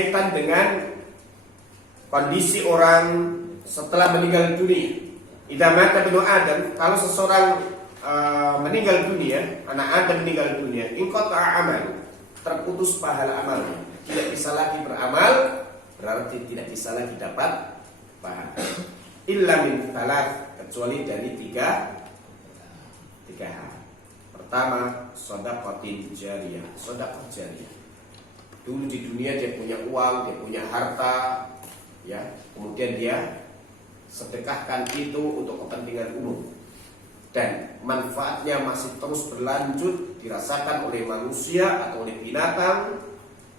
berkaitan dengan kondisi orang setelah meninggal dunia. Idza mata ibnu Adam, kalau seseorang meninggal dunia, anak Adam meninggal dunia, inqata'a amal, terputus pahala amalnya, tidak bisa lagi beramal, berarti tidak bisa lagi dapat pahala. Illa min thalath, kecuali dari tiga hal. Pertama, shadaqatin jariyah, sedekah jariyah. Dulu di dunia dia punya uang, dia punya harta, ya, kemudian dia sedekahkan itu untuk kepentingan umum dan manfaatnya masih terus berlanjut dirasakan oleh manusia atau oleh binatang,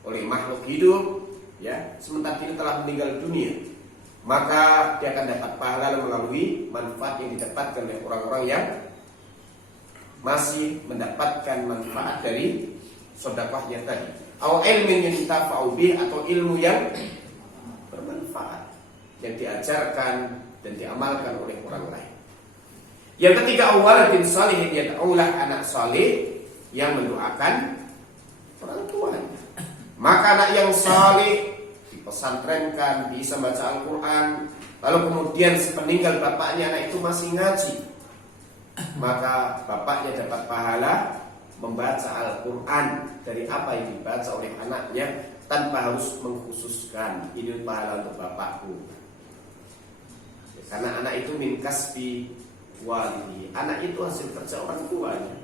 oleh makhluk hidup, ya, sementara dia telah meninggal dunia, maka dia akan dapat pahala melalui manfaat yang didapatkan oleh orang-orang yang masih mendapatkan manfaat dari sedekahnya tadi. Au ilmin yuntafa'u bih, atau ilmu yang bermanfaat yang diajarkan dan diamalkan oleh orang lain. Yang ketiga, waladin salihin yad'ulah, anak saleh yang mendoakan orang tuanya. Maka anak yang saleh dipesantrenkan, bisa baca Al-Quran, lalu kemudian sepeninggal bapaknya anak itu masih ngaji, maka bapaknya dapat pahala membaca Al-Quran dari apa yang dibaca oleh anaknya tanpa harus mengkhususkan ini pahala untuk bapakku, karena anak itu min kasbi walidi, anak itu hasil kerja orang tuanya.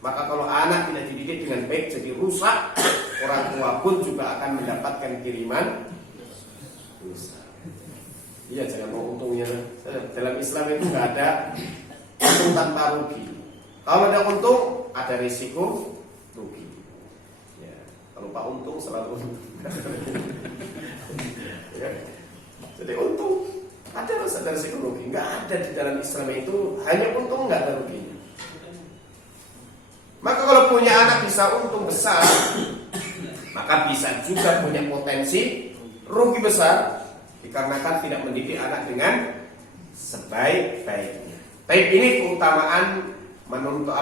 Maka kalau anak tidak dididik dengan baik jadi rusak, orang tua pun juga akan mendapatkan kiriman dosa. Iya, jangan mau untungnya. Dalam Islam itu nggak ada untung tanpa rugi. Kalau ada untung, ada risiko rugi. Ya, kalau pak untung selalu untung. Ya. Jadi untung ada risiko rugi. Nggak ada di dalam Islam itu hanya untung, nggak ada ruginya. Maka kalau punya anak bisa untung besar, maka bisa juga punya potensi rugi besar dikarenakan tidak mendidik anak dengan sebaik-baiknya. Baik, ini keutamaan menuntut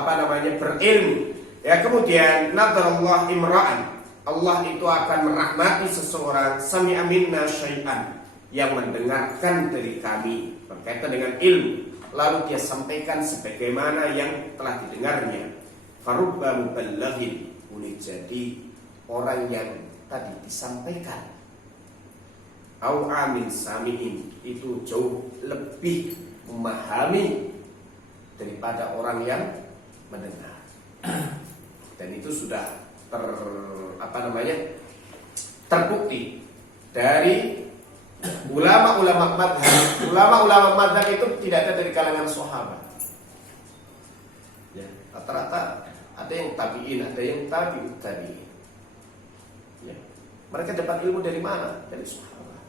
berilmu. Ya, kemudian nadarallah imra'an, Allah itu akan merahmati seseorang sami'a minna syai'an, yang mendengarkan dari kami berkaitan dengan ilmu, lalu dia sampaikan sebagaimana yang telah didengarnya. Farubba mubalaghin, boleh jadi orang yang tadi disampaikan, au amin sami'in, itu jauh lebih memahami daripada orang yang mendengar. Dan itu sudah terbukti dari ulama-ulama madhab. Ulama-ulama madhab itu tidak ada dari kalangan sahabat, ya, rata-rata ada yang tabi'in, ada yang tabi'ut tabi'in, ya. Mereka dapat ilmu dari mana? Dari sahabat,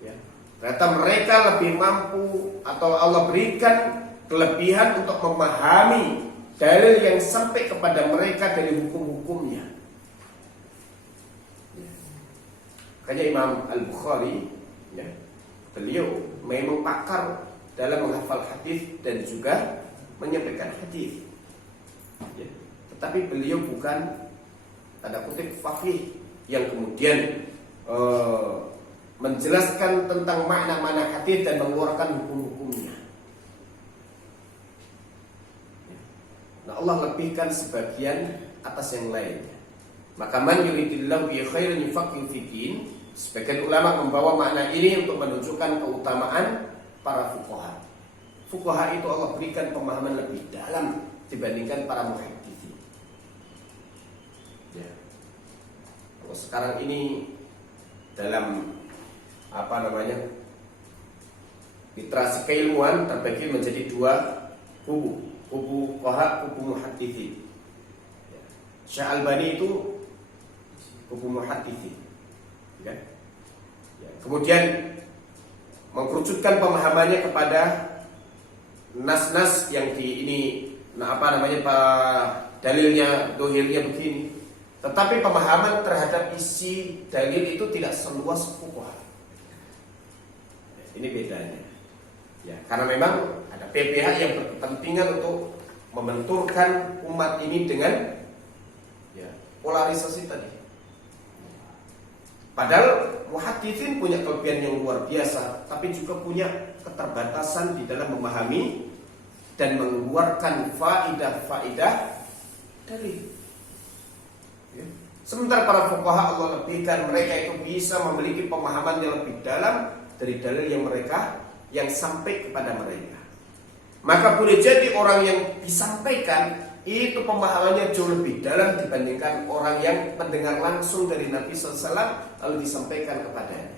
ya. Ternyata mereka lebih mampu, atau Allah berikan kelebihan untuk memahami dalil yang sampai kepada mereka dari hukum-hukumnya, ya. Makanya Imam Al-Bukhari, ya, beliau memang pakar dalam menghafal hadis dan juga menyampaikan hadis, ya. Tetapi beliau bukan tanda kutip faqih yang kemudian menjelaskan tentang makna-makna hadis dan mengeluarkan hukum-hukumnya. Nah, Allah lebihkan sebagian atas yang lainnya. Maka man yuridillahu bi khairin yufaqihu fid din, sebagian ulama membawa makna ini untuk menunjukkan keutamaan para fuqaha. Fuqaha itu Allah berikan pemahaman lebih dalam dibandingkan para muhadditsin. Ya. Kalau sekarang ini dalam literasi keilmuan terbagi menjadi dua kubu fuqaha, kubu muhadditsin. Ya. Syekh Albani itu kubu muhadditsin, ya. Ya. Kemudian mengkerucutkan pemahamannya kepada nas-nas yang dalilnya dohirnya begini, tetapi pemahaman terhadap isi dalil itu tidak seluas fuqaha. Ini bedanya, ya, karena memang ada pihak yang berkepentingan untuk membenturkan umat ini dengan, ya, polarisasi tadi. Padahal muhaditsin punya kelebihan yang luar biasa, tapi juga punya keterbatasan di dalam memahami dan mengeluarkan faidah-faidah dalil. Ya. Sementara para fuqaha Allah lebihkan, mereka itu bisa memiliki pemahaman yang lebih dalam dari dalil yang sampai kepada mereka. Maka boleh jadi orang yang disampaikan itu pemahamannya jauh lebih dalam dibandingkan orang yang mendengar langsung dari Nabi SAW lalu disampaikan kepadanya.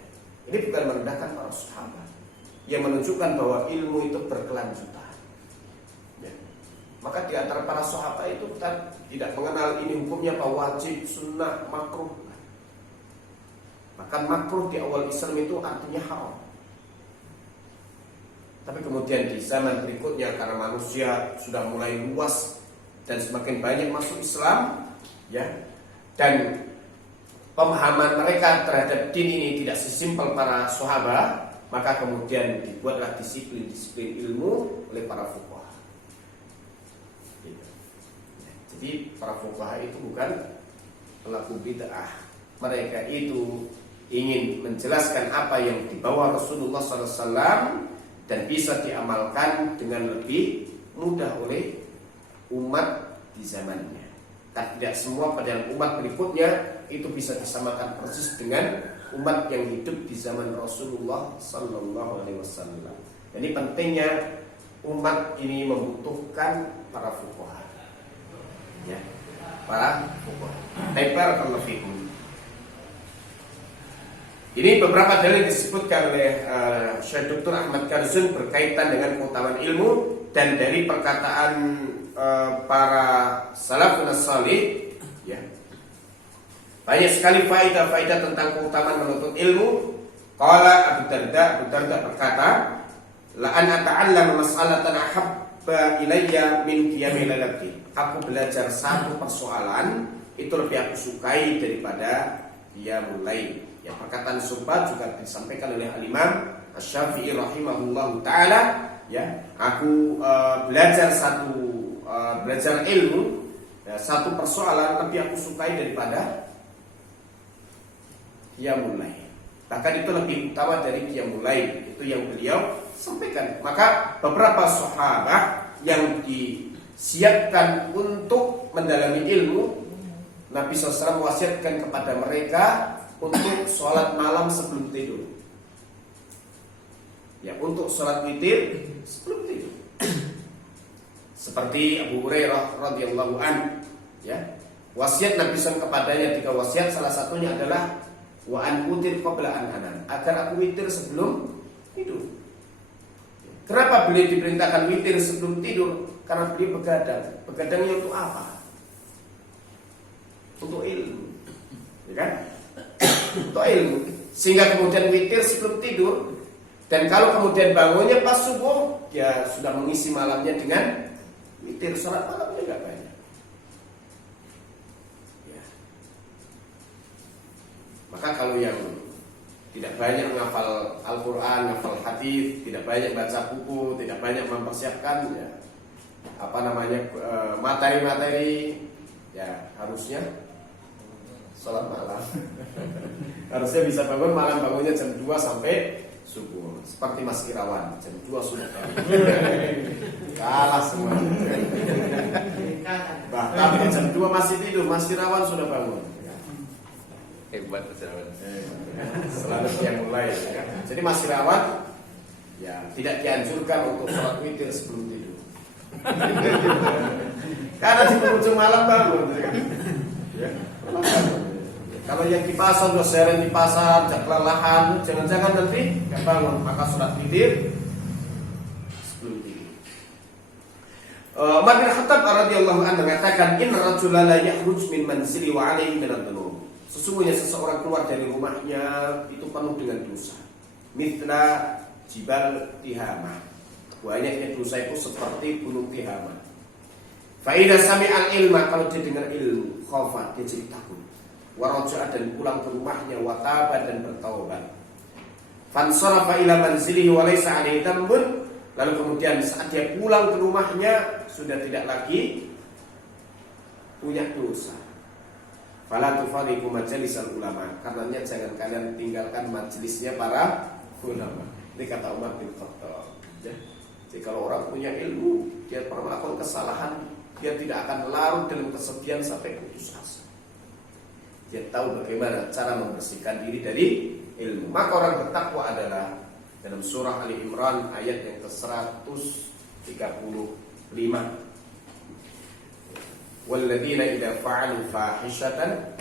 Ini bukan merendahkan para sahabat, yang menunjukkan bahwa ilmu itu berkelanjutan. Ya. Maka di antara para sahabat itu tidak mengenal ini hukumnya apa, wajib, sunnah, makruh. Bahkan makruh di awal Islam itu artinya haram. Tapi kemudian di zaman berikutnya karena manusia sudah mulai luas dan semakin banyak masuk Islam, ya, dan pemahaman mereka terhadap din ini tidak sesimpel para sahabat, maka kemudian dibuatlah disiplin ilmu oleh para fuqaha. Jadi para fuqaha itu bukan pelaku bid'ah, mereka itu ingin menjelaskan apa yang dibawa Rasulullah SAW dan bisa diamalkan dengan lebih mudah oleh umat di zamannya. Dan tidak semua pada umat berikutnya itu bisa disamakan persis dengan umat yang hidup di zaman Rasulullah Sallallahu Alaihi Wasallam. Jadi pentingnya umat ini membutuhkan para fuqaha, ya, para fuqaha. Barakallahu fikum. Ini beberapa dalil disebutkan oleh Syekh Dr. Ahmad Karzun berkaitan dengan keutamaan ilmu, dan dari perkataan para salafun salih, ya, banyak sekali faedah-faedah tentang keutamaan menuntut ilmu. Qala Abu Darda berkata, la an ata'allama mas'alatan ahabba ilayya min qiyamil lailati. Aku belajar satu persoalan itu lebih aku sukai daripada qiyamul lail. Ya, perkataan sumpah juga disampaikan oleh Al-Imam Asy-Syafi'i rahimahullahu taala, ya, aku belajar ilmu, ya, satu persoalan lebih aku sukai daripada qiyamul lail. Bahkan itu lebih utama dari qiyamul lail, itu yang beliau sampaikan. Maka beberapa sahabat yang disiapkan untuk mendalami ilmu, Nabi SAW wasiatkan kepada mereka untuk sholat malam sebelum tidur. Ya, untuk sholat witir sebelum tidur. Seperti Abu Hurairah radhiyallahu an, ya, wasiat Nabi SAW kepadanya, tiga wasiat, salah satunya adalah wa an utir qabla an anan, agar aku witir sebelum tidur. Kenapa beliau diperintahkan witir sebelum tidur? Karena beliau begadang. Begadangnya untuk apa? Untuk ilmu, ya kan? Untuk ilmu. Sehingga kemudian witir sebelum tidur, dan kalau kemudian bangunnya pas subuh, dia sudah mengisi malamnya dengan witir. Salat malamnya enggak banyak, ya. Maka kalau yang tidak banyak menghafal Al-Quran, menghafal hadis, tidak banyak baca buku, tidak banyak mempersiapkan, ya, materi-materi, ya, harusnya sholat malam. Harusnya bisa bangun malam, bangunnya jam 2 sampai subuh. Seperti Mas Irawan, jam 2 sudah bangun. Kalah semua. Bahkan jam 2 masih tidur, Mas Irawan sudah bangun. Hebat Mas Irawan. Selalu yang mulai. Jadi Mas Irawan, ya, tidak dianjurkan untuk sholat witir sebelum tidur. Karena di penghujung malam bangun, ya. Kalau yang di pasar udah sering di pasar, kelelahan, jangan-jangan nanti nggak bangun, maka sholat witir sebelum tidur. Umar bin Khattab radhiyallahu anhu mengatakan, in rajula la yakhruj min manzili wa alayhi min ad-dunub. Sesungguhnya seseorang keluar dari rumahnya itu penuh dengan dosa. Mithla jibal Tihama. Banyaknya dosa itu seperti gunung Tihama. Fa idza sami'al ilma, kalau dia dengar ilmu, khafa, dia jadi takut. Wa raja'a, dan pulang ke rumahnya, wa taba, dan bertaubat. Fansarafa ila manzilihi wa laysa 'alaihi dhanbun. Lalu kemudian saat dia pulang ke rumahnya sudah tidak lagi punya dosa. Fala tufariqu majalisal ulama. Karenanya jangan kalian tinggalkan majelisnya para ulama. Ini kata Umar bin Khattab. Ya. Jadi kalau orang punya ilmu, dia pernah melakukan kesalahan, dia tidak akan larut dalam kesedihan sampai putus asa. Dia tahu bagaimana cara membersihkan diri dari ilmu. Maka orang bertakwa adalah dalam surah Ali Imran ayat yang ke-135. Walladzina idza fa'alu fahishatan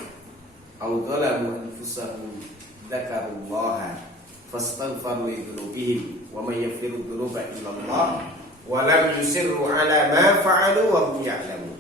aw dhalamu anfusahum dzakarullaha fastaghfiru li dzunubihim wa may yaghfiru dzunuba illa Allah wa lam yusirru ala ma fa'alu wa hum ya'lamun.